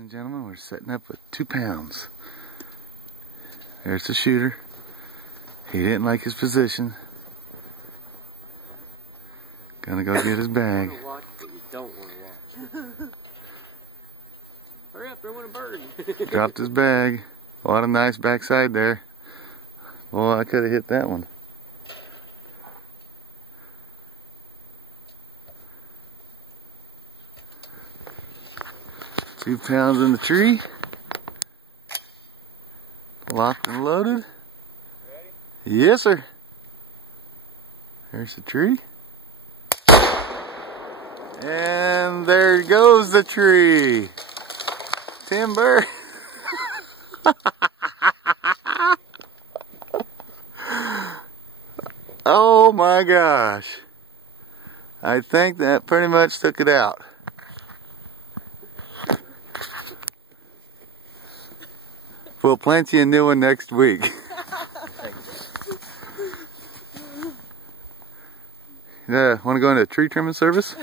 And gentlemen, we're setting up with 2 pounds. There's the shooter. He didn't like his position. Gonna go get his bag. You watch, but you don't want to watch. Hurry up, there went a bird. Dropped his bag. What a nice backside there. Well, I could have hit that one. Two pounds in the tree. Locked and loaded. Ready? Yes, sir. There's the tree. And there goes the tree. Timber. Oh my gosh. I think that pretty much took it out. We'll plant you a new one next week. Yeah, want to go into a tree trimming service?